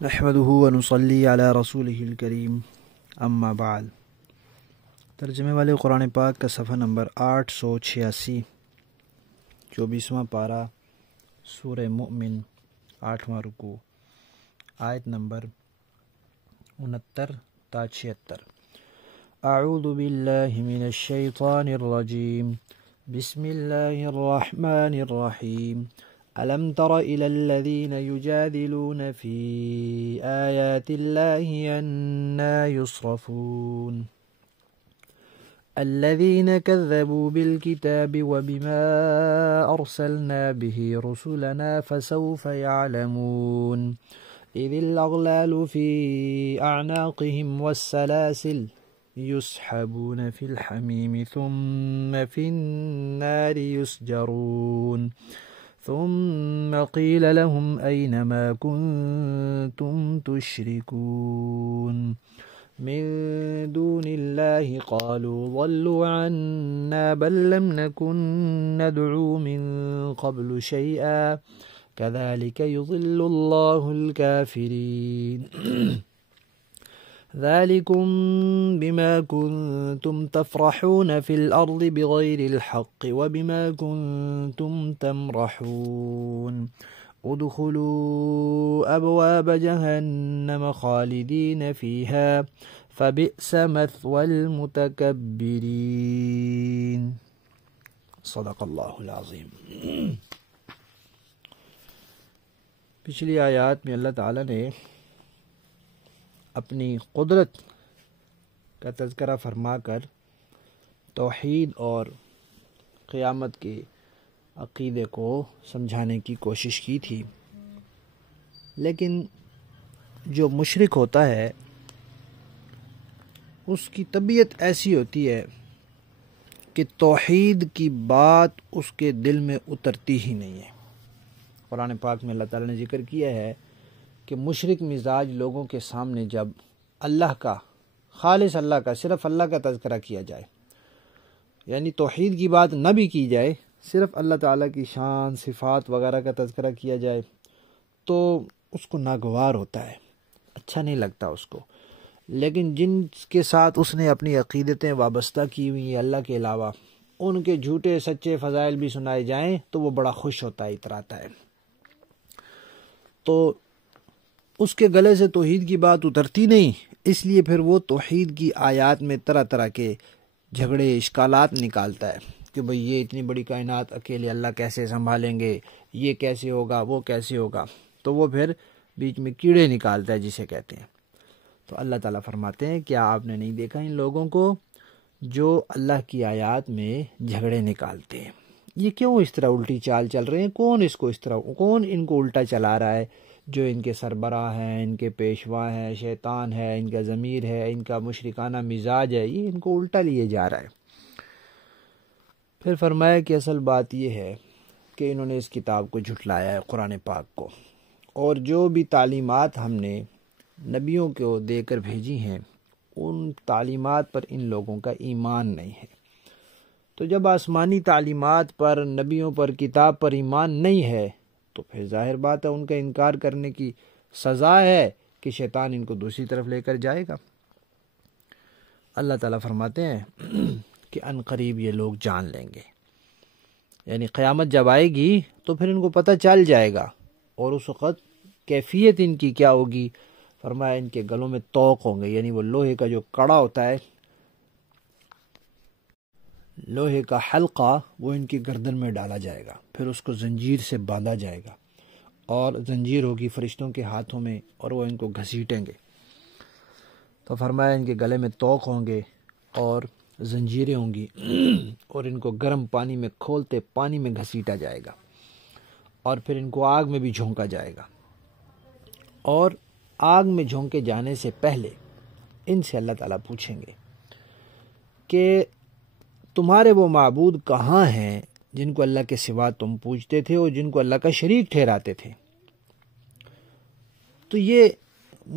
نحمده ونصلي علی رسولہ الکریم اما بعد۔ ترجمے والے قرآن پاک کا صفحہ نمبر 886، 24واں پارہ، سورہ مؤمن، 8واں رکوع، آیت نمبر 69 تا 76۔ اعوذ باللہ من الشیطان الرجیم، بسم اللہ الرحمن الرحیم۔ ألم تر إلى الذين يجادلون في آيات الله أنى يصرفون الذين كذبوا بالكتاب وبما أرسلنا به رسلنا فسوف يعلمون إذ الأغلال في أعناقهم والسلاسل يسحبون في الحميم ثم في النار يسجرون ثم قيل لهم أين ما كنتم تشركون من دون الله قالوا ضلوا عنا بل لم نكن ندعو من قبل شيئا كذلك يضل الله الكافرين ذلكم بما كنتم تفرحون في الأرض بغير الحق وبما كنتم تمرحون ادخلوا أبواب جهنم خالدين فيها فبئس مثوى المتكبرين۔ صدق اللہ العظیم۔ پچھلی آیات میں اللہ تعالیٰ نے اپنی قدرت کا تذکرہ فرما کر توحید اور قیامت کے عقیدے کو سمجھانے کی کوشش کی تھی، لیکن جو مشرک ہوتا ہے اس کی طبیعت ایسی ہوتی ہے کہ توحید کی بات اس کے دل میں اترتی ہی نہیں ہے۔ قرآن پاک میں اللہ تعالیٰ نے ذکر کیا ہے کہ مشرک مزاج لوگوں کے سامنے جب اللہ کا، خالص اللہ کا، صرف اللہ کا تذکرہ کیا جائے، یعنی توحید کی بات نہ بھی کی جائے، صرف اللہ تعالیٰ کی شان، صفات وغیرہ کا تذکرہ کیا جائے تو اس کو ناگوار ہوتا ہے، اچھا نہیں لگتا اس کو۔ لیکن جن کے ساتھ اس نے اپنی عقیدتیں وابستہ کی ہوئی ہیں اللہ کے علاوہ، ان کے جھوٹے سچے فضائل بھی سنائے جائیں تو وہ بڑا خوش ہوتا ہے، اتراتا ہے۔ تو اس کے گلے سے توحید کی بات اترتی نہیں، اس لیے پھر وہ توحید کی آیات میں طرح طرح کے جھگڑے، اشکالات نکالتا ہے کہ بھئی یہ اتنی بڑی کائنات اکیلے اللہ کیسے سنبھالیں گے، یہ کیسے ہوگا، وہ کیسے ہوگا، تو وہ پھر بیچ میں کیڑے نکالتا ہے جسے کہتے ہیں۔ تو اللہ تعالیٰ فرماتے ہیں کیا آپ نے نہیں دیکھا ان لوگوں کو جو اللہ کی آیات میں جھگڑے نکالتے ہیں؟ یہ کیوں اس طرح الٹی چال چل رہے ہیں؟ کون ان کو الٹا چلا رہا ہے؟ جو ان کے سربراہ ہیں، ان کے پیشوا ہیں، شیطان ہے، ان کا ضمیر ہے، ان کا مشرکانہ مزاج ہے، یہ ان کو الٹا لیے جا رہا ہے۔ پھر فرمایا کہ اصل بات یہ ہے کہ انہوں نے اس کتاب کو جھٹلایا ہے، قرآن پاک کو، اور جو بھی تعلیمات ہم نے نبیوں کو دے کر بھیجی ہیں ان تعلیمات پر ان لوگوں کا ایمان نہیں ہے۔ تو جب آسمانی تعلیمات پر، نبیوں پر، کتاب پر ایمان نہیں ہے تو پھر ظاہر بات ہے ان کا انکار کرنے کی سزا ہے کہ شیطان ان کو دوسری طرف لے کر جائے گا۔ اللہ تعالیٰ فرماتے ہیں کہ ان قریب یہ لوگ جان لیں گے، یعنی قیامت جب آئے گی تو پھر ان کو پتہ چل جائے گا، اور اس وقت کیفیت ان کی کیا ہوگی؟ فرمایا ان کے گلوں میں طوق ہوں گے، یعنی وہ لوہے کا جو کڑا ہوتا ہے، لوہے کا حلقہ، وہ ان کی گردن میں ڈالا جائے گا، پھر اس کو زنجیر سے باندھا جائے گا، اور زنجیر ہوگی فرشتوں کے ہاتھوں میں اور وہ ان کو گھسیٹیں گے۔ تو فرمایا ان کے گلے میں طوق ہوں گے اور زنجیریں ہوں گی، اور ان کو گرم پانی میں کھولتے پانی میں گھسیٹا جائے گا، اور پھر ان کو آگ میں بھی جھونکا جائے گا، اور آگ میں جھونکے جانے سے پہلے ان سے اللہ تعالیٰ پوچھیں گے کہ تمہارے وہ معبود کہاں ہیں جن کو اللہ کے سوا تم پوجتے تھے اور جن کو اللہ کا شریک ٹھہراتے تھے؟ تو یہ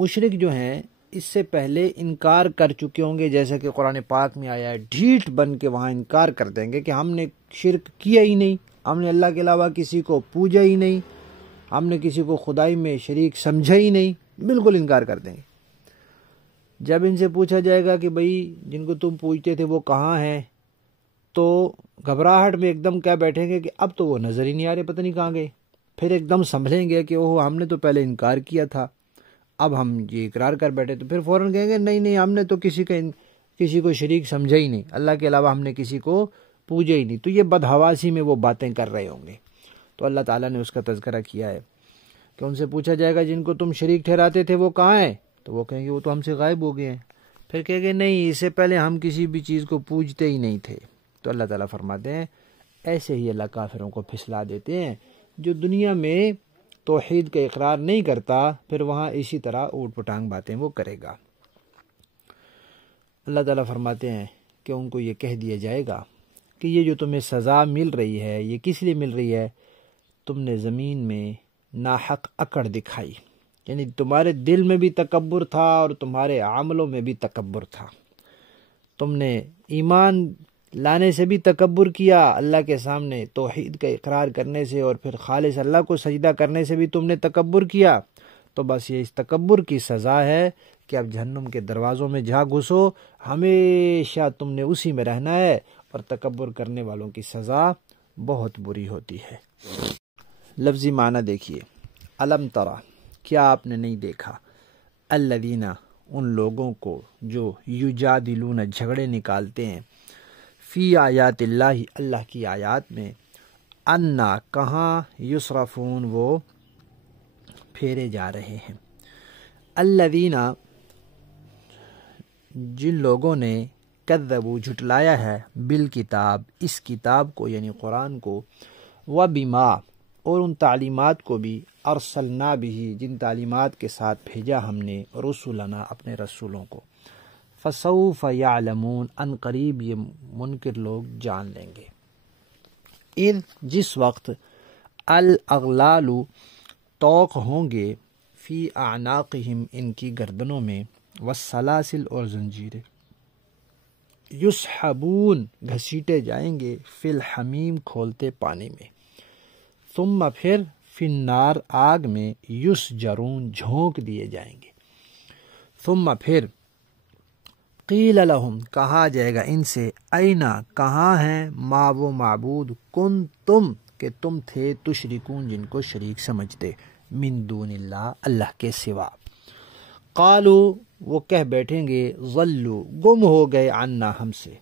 مشرک جو ہیں اس سے پہلے انکار کر چکے ہوں گے، جیسا کہ قرآن پاک میں آیا ہے، ڈھیٹ بن کے وہاں انکار کر دیں گے کہ ہم نے شرک کیا ہی نہیں، ہم نے اللہ کے علاوہ کسی کو پوجا ہی نہیں، ہم نے کسی کو خدائی میں شریک سمجھا ہی نہیں، بالکل انکار کر دیں گے۔ جب ان سے پوچھا جائے گا کہ بھئی جن کو تم پوچھتے تھے وہ کہاں ہیں، تو گھبراہٹ میں ایک دم کیا بیٹھیں گے کہ اب تو وہ نظر ہی نہیں آ رہے، پتہ نہیں کہاں گئے۔ پھر ایک دم سنبھلیں گے کہ اوہ ہم نے تو پہلے انکار کیا تھا، اب ہم یہ اقرار کر بیٹھے، تو پھر فوراً کہیں گے نہیں ہم نے تو کسی کو شریک سمجھا ہی نہیں، اللہ کے علاوہ ہم نے کسی کو پوجا ہی نہیں۔ تو یہ بدحواسی میں وہ باتیں کر رہے ہوں گے۔ تو اللہ تعالیٰ نے اس کا تذکرہ کیا ہے کہ ان سے پوچھا جائے گا جن کو تم شریک ٹھہراتے تھے وہ کہاں ہیں، تو وہ کہیں گے وہ تو ہم سے غائب ہو گئے ہیں۔ پھر کہیں گے نہیں، اس سے پہلے ہم کسی بھی چیز کو پوجتے ہی نہیں تھے۔ تو اللہ تعالیٰ فرماتے ہیں ایسے ہی اللہ کافروں کو پھسلا دیتے ہیں، جو دنیا میں توحید کا اقرار نہیں کرتا پھر وہاں اسی طرح اوٹ پٹانگ باتیں وہ کرے گا۔ اللہ تعالیٰ فرماتے ہیں کہ ان کو یہ کہہ دیا جائے گا کہ یہ جو تمہیں سزا مل رہی ہے یہ کس لیے مل رہی ہے، تم نے زمین میں ناحق اکڑ دکھائی، یعنی تمہارے دل میں بھی تکبر تھا اور تمہارے عملوں میں بھی تکبر تھا۔ تم نے ایمان لانے سے بھی تکبر کیا، اللہ کے سامنے توحید کا اقرار کرنے سے اور پھر خالص اللہ کو سجدہ کرنے سے بھی تم نے تکبر کیا، تو بس یہ اس تکبر کی سزا ہے کہ اب جہنم کے دروازوں میں جا گھسو، ہمیشہ تم نے اسی میں رہنا ہے، اور تکبر کرنے والوں کی سزا بہت بری ہوتی ہے۔ لفظی معنی دیکھیے، الم ترى، کیا آپ نے نہیں دیکھا، الذین، ان لوگوں کو جو یجادلون، جھگڑے نکالتے ہیں، فی آیات اللہ، اللہ کی آیات میں، انا، کہاں، یصرفون، وہ پھیرے جا رہے ہیں۔ الذین، جن لوگوں نے کذبوا، جھٹلایا ہے، بالکتاب، اس کتاب کو یعنی قرآن کو، وبما، اور ان تعلیمات کو بھی، ارسلنا بھی، جن تعلیمات کے ساتھ بھیجا ہم نے، رسولنا، اپنے رسولوں کو، فسوف یعلمون، ان قریب یہ منکر لوگ جان لیں گے۔ اذ، جس وقت، الاغلال، طوق ہوں گے، فی اعناقہم، ان کی گردنوں میں، والسلاسل، اور زنجیریں، یسحبون، گھسیٹے جائیں گے، فی الحمیم، کھولتے پانی میں، ثم، پھر، فی النار، آگ میں، یسجرون، جھونک دیے جائیں گے، ثم، پھر، قیل لہم، کہا جائے گا ان سے، اینا، کہاں ہیں، ما، وہ معبود، کنتم، کہ تم تھے، تشرکون، جن کو شریک سمجھتے، من دون اللہ، اللہ کے سوا، قالو، وہ کہہ بیٹھیں گے، ضلوا، گم ہو گئے، عنا، ہم سے،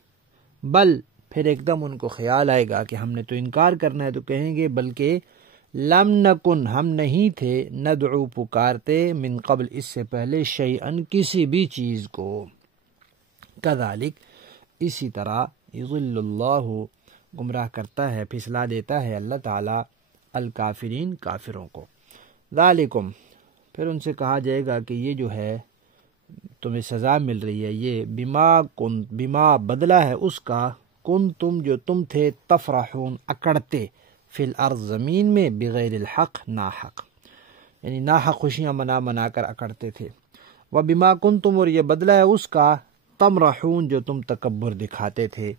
بل، پھر ایک دم ان کو خیال آئے گا کہ ہم نے تو انکار کرنا ہے، تو کہیں گے بلکہ لم نکن، ہم نہیں تھے، ندعو، پکارتے، من قبل، اس سے پہلے، شیئن، کسی بھی چیز کو، کذالک، اسی طرح، یضل اللہ، گمراہ کرتا ہے، پھسلا دیتا ہے اللہ تعالیٰ، الکافرین، کافروں کو، ذالکم، پھر ان سے کہا جائے گا کہ یہ جو ہے تمہیں سزا مل رہی ہے، یہ بما، بدلہ ہے اس کا، تم جو تم تھے، تفرحون، اکڑتے، فی الارض، زمین میں، بغیر الحق، ناحق، یعنی ناحق خوشیاں منا کر اکڑتے تھے، وبما کنتم، اور یہ بدلہ ہے اس کا، تمرحون، جو تم تکبر دکھاتے تھے،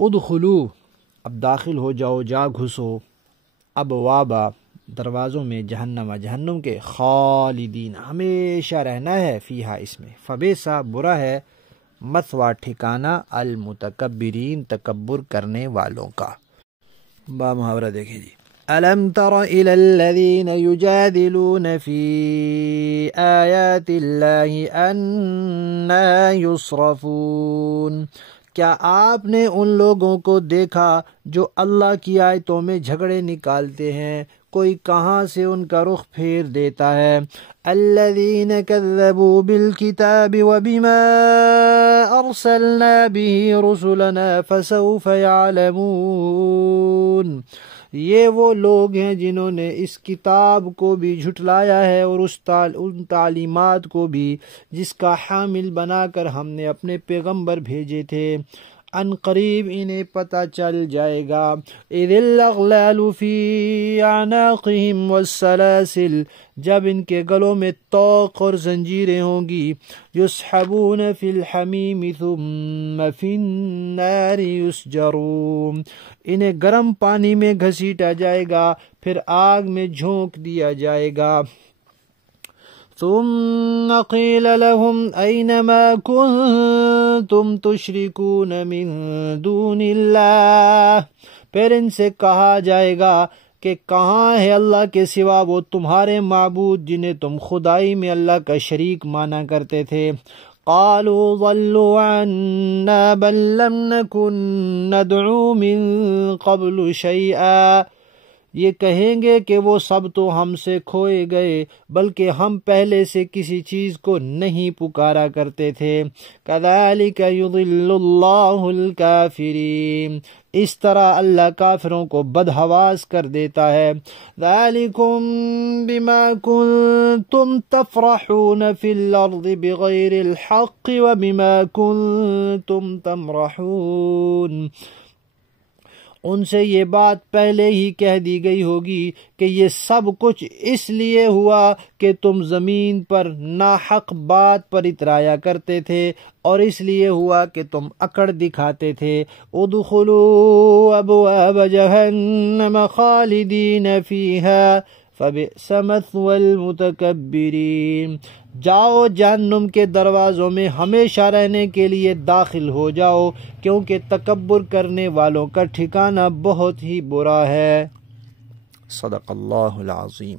ادخلو، اب داخل ہو جاؤ، جا گھسو، ابوابا، دروازوں میں، جہنم کے، خالدین، ہمیشہ رہنا ہے، فیہا، اس میں، فبیسا، برا ہے، مثوا، ٹھکانہ، المتکبرین، تکبر کرنے والوں کا۔ با محاورہ دیکھیں جی، الم تر الی الذین یجادلون فی آیات اللہ انا یصرفون، کیا آپ نے ان لوگوں کو دیکھا جو اللہ کی آیتوں میں جھگڑے نکالتے ہیں، کوئی کہاں سے ان کا رخ پھیر دیتا ہے، الذین کذبوا بالکتاب وبما ارسلنا به رسلنا فسوف یعلمون، یہ وہ لوگ ہیں جنہوں نے اس کتاب کو بھی جھٹلایا ہے اور ان تعلیمات کو بھی جس کا حامل بنا کر ہم نے اپنے پیغمبر بھیجے تھے، ان قریب انہیں پتہ چل جائے گا، اذ الاغلال فی اعناقہم والسلاسل، جب ان کے گلوں میں طوق اور زنجیریں ہوں گی، یسحبون فی الحمیم ثم فی النار یسجرون، انہیں گرم پانی میں گھسیٹا جائے گا، پھر آگ میں جھونک دیا جائے گا، ثم قیل لهم أين ما كنتم تشركون من دون اللہ، پھر ان سے کہا جائے گا کہ کہاں ہے اللہ کے سوا وہ تمہارے معبود جنہیں تم خدائی میں اللہ کا شریک مانا کرتے تھے۔ قالوا ضلوا عنا بل لم نكن ندعو من قبل شيئا، یہ کہیں گے کہ وہ سب تو ہم سے کھوئے گئے بلکہ ہم پہلے سے کسی چیز کو نہیں پکارا کرتے تھے۔ كذلك يضل الله الكافرين، اس طرح اللہ کافروں کو بدحواس کر دیتا ہے۔ ذلكم بما كنتم تفرحون في الأرض بغير الحق وبما كنتم تمرحون، ان سے یہ بات پہلے ہی کہہ دی گئی ہوگی کہ یہ سب کچھ اس لیے ہوا کہ تم زمین پر ناحق بات پر اترایا کرتے تھے، اور اس لیے ہوا کہ تم اکڑ دکھاتے تھے۔ ادخلوا ابواب جہنم خالدین فیہا فبئس مثوى المتکبرین، جاؤ جہنم کے دروازوں میں ہمیشہ رہنے کے لیے داخل ہو جاؤ، کیونکہ تکبر کرنے والوں کا ٹھکانہ بہت ہی برا ہے۔ صدق اللہ العظیم۔